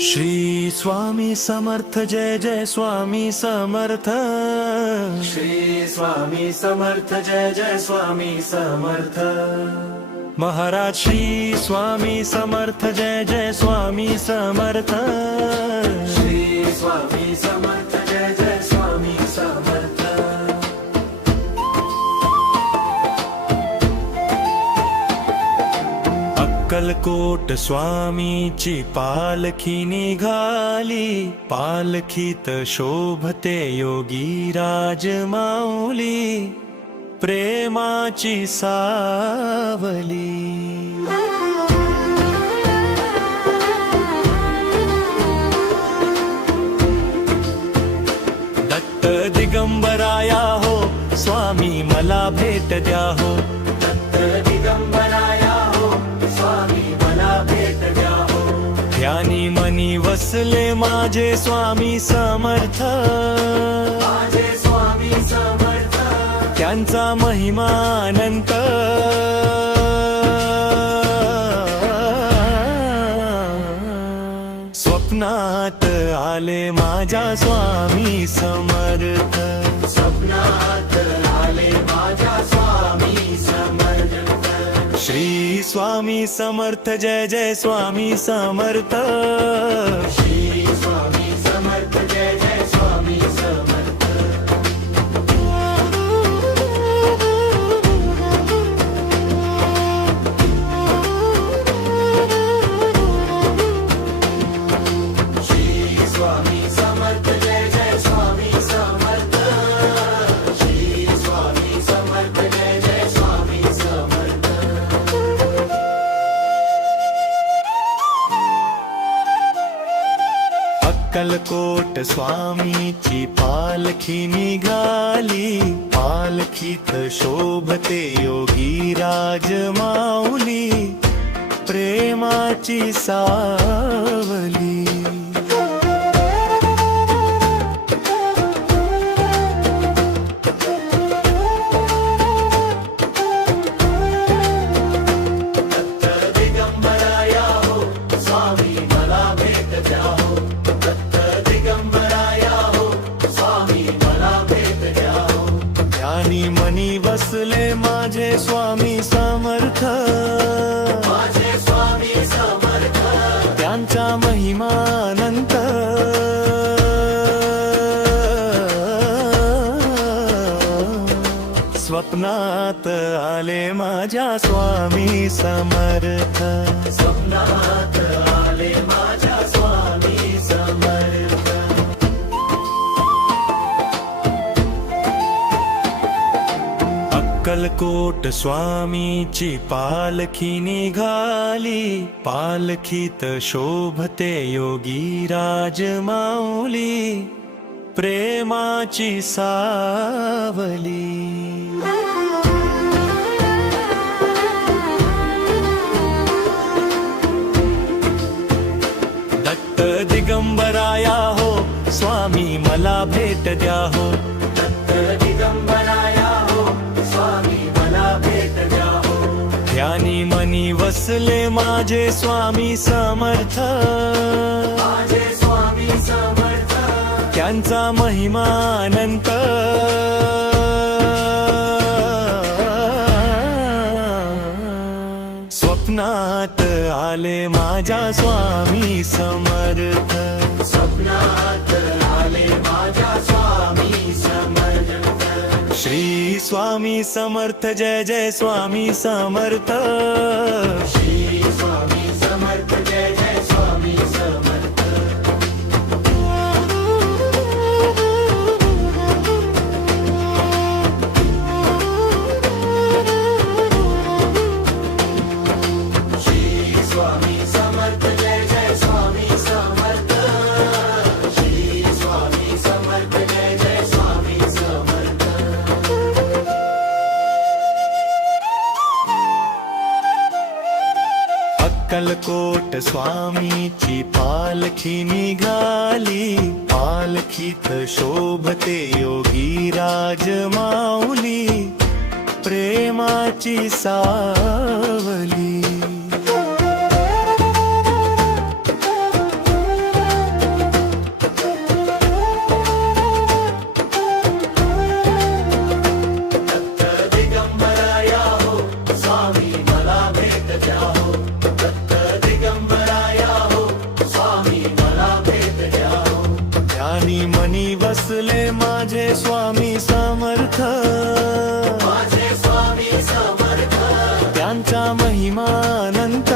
श्री स्वामी समर्थ, जय जय स्वामी समर्थ। श्री स्वामी समर्थ, जय जय स्वामी समर्थ। महाराज श्री स्वामी समर्थ, जय जय स्वामी समर्थ। श्री स्वामी समर्थ, जय जय स्वामी समर्थ। अक्कलकोट स्वामीची पालखी निघाली, पालखीत शोभते योगी राज माऊली, प्रेमाची सावली। दत्त दिगंबराया हो, स्वामी मला भेट द्या हो। दत्त दिगंबराया हो, स्वामी मला भेट द्या हो। ध्यानी मनी वसले माझे स्वामी समर्थ, माझे स्वामी समर्थ। त्यांचा महिमा अनंत। स्वप्नात आले माझ्या स्वामी समर्थ, स्वप्नात आले माझ्या स्वामी समर्थ। श्री स्वामी समर्थ, जय जय स्वामी समर्थ। श्री स्वामी समर्थ, जय जय स्वामी समर्थ। श्री स्वामी समर्थ, जय जय स्वामी समर्थ। श्री स्वामी समर्थ, जय जय स्वामी समर्थ। अक्कलकोट स्वामीची पालखी निघाली, पालखीत शोभते योगी राज माऊली, प्रेमाची सावली। दत्त दिगंबराया हो, स्वामी मला भेट द्या हो। दत्त दिगंबराया हो, स्वामी मला भेट द्या हो। ध्यानी मनी बसले माझे स्वामी समर्थ, माझे स्वामी समर्थ। त्यांचा महिमा अनंत। स्वप्नात आले माझ्या स्वामी समर्थ, स्वप्नात आले माझ्या स्वामी समर्थ। अक्कलकोट स्वामीची पालखी निघाली, पालखीत शोभते योगी राज माऊली, प्रेमाची सावली। दत्त दिगंबराया हो, स्वामी मला भेट द्या हो। दत्त दिगंबराया हो, स्वामी मला भेट द्या हो। ध्यानी मनी वसले माझे स्वामी समर्थ, माझे स्वामी समर्थ। त्यांचा महिमा अनंत। स्वप्नात आले माझ्या स्वामी समर्थ, स्वप्नात आले माझ्या स्वामी समर्थ। श्री स्वामी समर्थ, जय जय स्वामी समर्थ। श्री स्वामी समर्थ, जय जय स्वामी समर्थ। श्री स्वामी समर्थ, जय जय स्वामी समर्थ। श्री स्वामी समर्थ, जय जय स्वामी समर्थ। अक्कलकोट स्वामीची पालखी निघाली, पालखीत शोभते योगी राज माऊली, प्रेमाची सावली। स्वामी समर्थ, माझे स्वामी समर्थ, त्यांचा महिमानंत.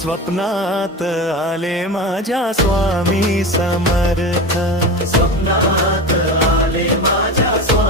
स्वप्नात आले माझ्या स्वामी समर्थ, स्वप्नात आले माझ्या स्वामी